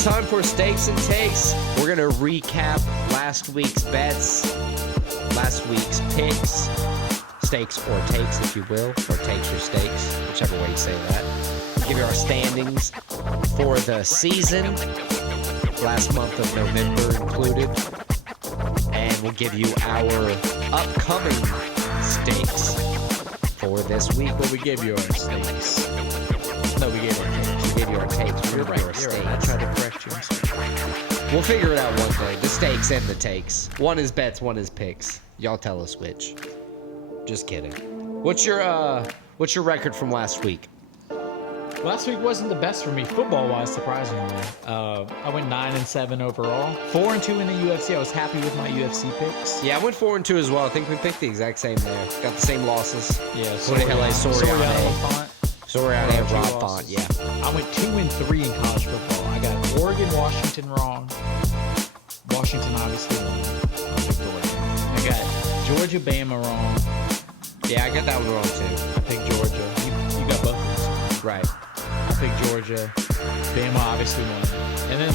it's time for Steaks and Takes. We're going to recap last week's bets, last week's picks, steaks or takes, if you will, or takes or steaks, whichever way you say that. Give you our standings for the season, last month of November included, and we'll give you our upcoming stakes for this week. Well, we gave you our steaks. No, we gave our takes. We gave you our takes. You're right. I tried to correct you. I'm sorry. We'll figure it out one day. The stakes and the takes. One is bets, one is picks. Y'all tell us which. Just kidding. What's your record from last week? Last week wasn't the best for me football-wise, surprisingly. I went 9-7 overall. 4-2 in the UFC. I was happy with my UFC picks. Yeah, I went 4-2 as well. I think we picked the exact same there. Got the same losses. Yeah. Soriano, Rob Font. Yeah. I went 2-3 in college football. I got Oregon, Washington wrong. Washington obviously won. I picked Oregon. I got Georgia, Bama wrong. Yeah, I got that one wrong too. I picked Georgia. You got both of those. Right. I picked Georgia. Bama obviously won. And then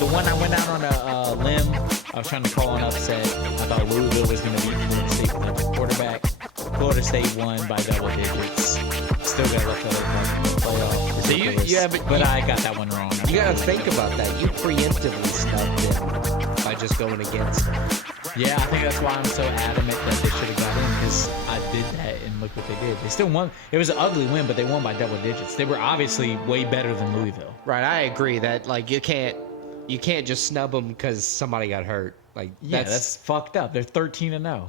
the one I went out on a limb, I was trying to call an upset. I thought Louisville was going to beat Florida State with their quarterback. Florida State won by double digits. Still got left other part in the playoff. So I got that one wrong. You got to think about that. You preemptively snubbed them by just going against them. Yeah, I think that's why I'm so adamant that they should have got in, because I did that and look what they did. They still won. It was an ugly win, but they won by double digits. They were obviously way better than Louisville. Right, I agree that like you can't just snub them because somebody got hurt. Like that's fucked up. They're 13-0.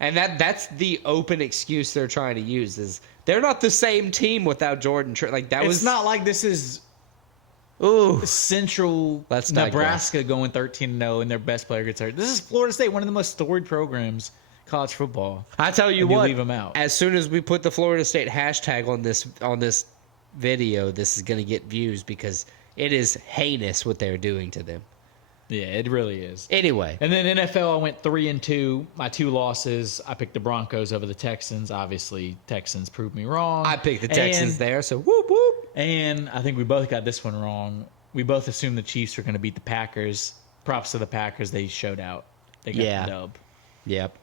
And that's the open excuse they're trying to use is they're not the same team without Jordan. It's not like this is Central Nebraska going 13-0 and their best player gets hurt. This is Florida State, one of the most storied programs college football. I tell you what, leave them out. As soon as we put the Florida State hashtag on this video, this is going to get views because it is heinous what they're doing to them. Yeah, it really is. Anyway. And then NFL, I went 3-2. My two losses, I picked the Broncos over the Texans. Obviously, Texans proved me wrong. I picked the Texans there, so whoop, whoop. And I think we both got this one wrong. We both assumed the Chiefs were going to beat the Packers. Props to the Packers. They showed out. They got the dub. Yep.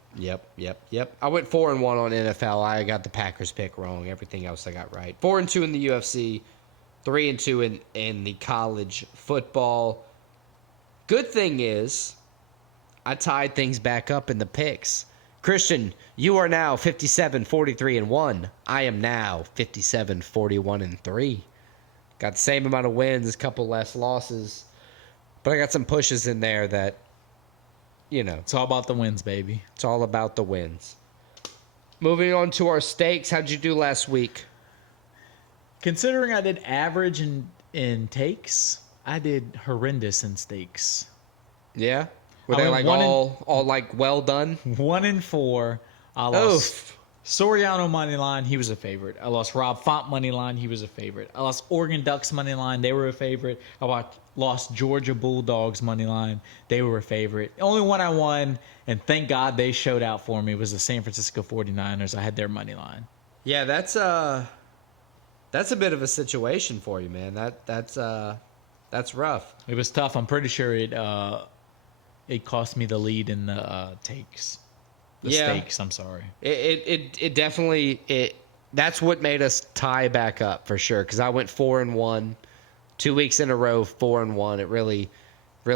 I went 4-1 on NFL. I got the Packers pick wrong. Everything else I got right. 4-2 in the UFC. 3-2 in the college football. Good thing is, I tied things back up in the picks. Christian, you are now 57-43-1. I am now 57-41-3. Got the same amount of wins, a couple less losses, but I got some pushes in there that, it's all about the wins, baby. It's all about the wins. Moving on to our stakes, how'd you do last week? Considering I did average in takes, I did horrendous in stakes. Yeah? Were they all like well done? 1-4. I lost Soriano money line. He was a favorite. I lost Rob Font money line. He was a favorite. I lost Oregon Ducks money line. They were a favorite. I lost Georgia Bulldogs money line. They were a favorite. The only one I won, and thank God they showed out for me, was the San Francisco 49ers. I had their money line. Yeah, that's a bit of a situation for you, man. That's rough. It was tough. I'm pretty sure it cost me the lead in the takes. Stakes, I'm sorry. It definitely that's what made us tie back up for sure. Because I went 4-1, 2 weeks in a row, 4-1. It really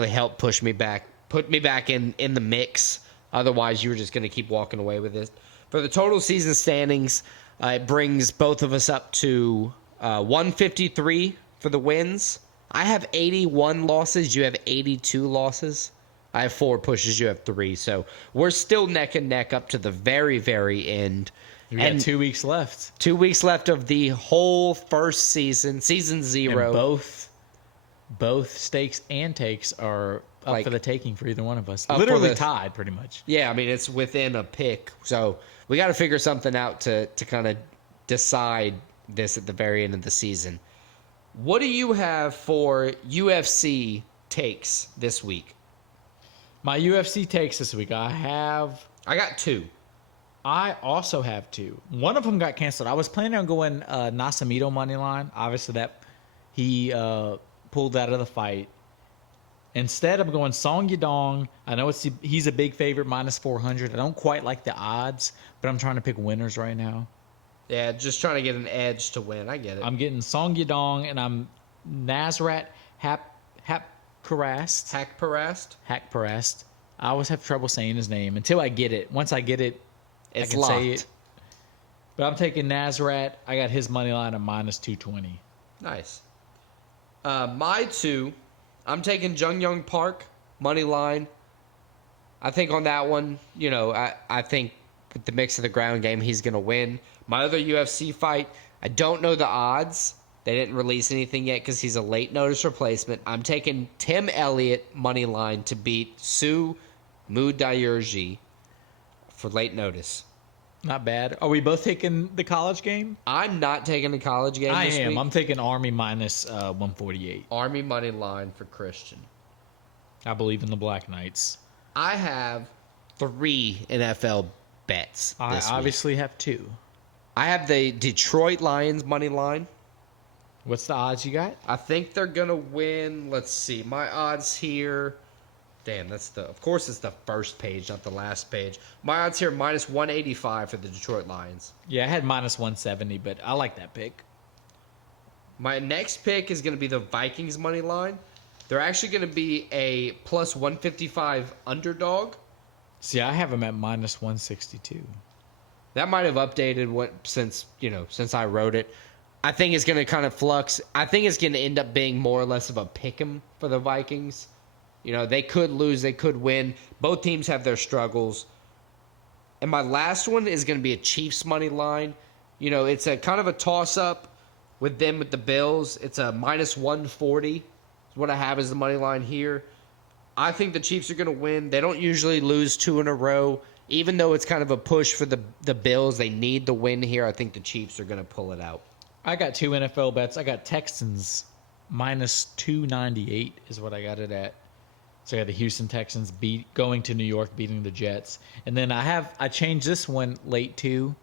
helped put me back in the mix. Otherwise, you were just going to keep walking away with it. For the total season standings, it brings both of us up to 153 for the wins. I have 81 losses. You have 82 losses. I have 4 pushes. You have 3. So we're still neck and neck up to the very, very end. We got 2 weeks left. 2 weeks left of the whole first season 0. And both stakes and takes are up for the taking for either one of us. Literally tied, pretty much. Yeah, I mean, it's within a pick. So we got to figure something out to kind of decide this at the very end of the season. What do you have for UFC takes this week? My UFC takes this week, I got 2. I also have 2. One of them got canceled. I was planning on going Nasamito money line. Obviously, that he pulled out of the fight. Instead, I'm going Song Yadong. I know he's a big favorite, minus 400. I don't quite like the odds, but I'm trying to pick winners right now. Yeah, just trying to get an edge to win. I get it. I'm getting Song Yadong, and I'm Nasrat Hakparast. Hakparast. I always have trouble saying his name until I get it. Once I get it, It's I can locked. say it. But I'm taking Nasrat. I got his money line at minus 220. Nice. My two, I'm taking Jung Young Park, money line. I think on that one, I think with the mix of the ground game, he's going to win. My other UFC fight, I don't know the odds. They didn't release anything yet because he's a late notice replacement. I'm taking Tim Elliott, money line, to beat Su Mudaerji for late notice. Not bad. Are we both taking the college game? I'm not taking the college game I this am. week. I'm taking Army minus 148. Army money line for Christian. I believe in the Black Knights. I have 3 NFL bets I this week. obviously have 2. I have the Detroit Lions money line. What's the odds you got? I think they're going to win. Let's see. My odds here. Damn, of course it's the first page, not the last page. My odds here, minus 185 for the Detroit Lions. Yeah, I had minus 170, but I like that pick. My next pick is going to be the Vikings money line. They're actually going to be a plus 155 underdog. See, I have them at minus 162. That might have updated since I wrote it. I think it's going to kind of flux. I think it's going to end up being more or less of a pick 'em for the Vikings. They could lose, they could win. Both teams have their struggles. And my last one is going to be a Chiefs money line. It's a kind of a toss-up with the Bills. It's a minus 140 is what I have as the money line here. I think the Chiefs are going to win. They don't usually lose 2 in a row. Even though it's kind of a push for the Bills, they need the win here. I think the Chiefs are going to pull it out. I got 2 NFL bets. I got Texans minus 298 is what I got it at. So I got the Houston Texans going to New York, beating the Jets. And then I changed this one late too.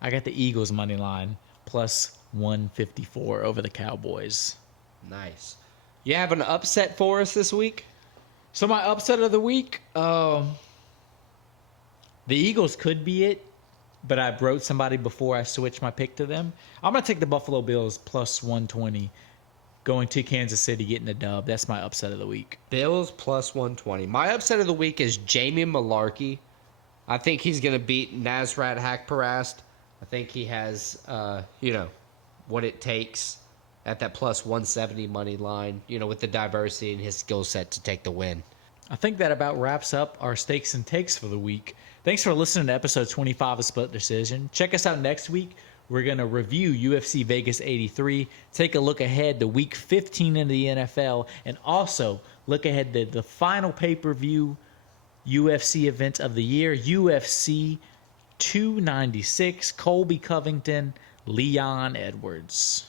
I got the Eagles money line plus 154 over the Cowboys. Nice. You have an upset for us this week? So my upset of the week, the Eagles could be it, but I wrote somebody before I switched my pick to them. I'm going to take the Buffalo Bills plus 120. Going to Kansas City, getting a dub. That's my upset of the week. Bills plus 120. My upset of the week is Jamie Malarkey. I think he's going to beat Nasrat Hakparast. I think he has, what it takes at that plus 170 money line, with the diversity and his skill set to take the win. I think that about wraps up our stakes and takes for the week. Thanks for listening to episode 25 of Split Decision. Check us out next week. We're going to review UFC Vegas 83, take a look ahead to Week 15 in the NFL, and also look ahead to the final pay-per-view UFC event of the year, UFC 296, Colby Covington, Leon Edwards.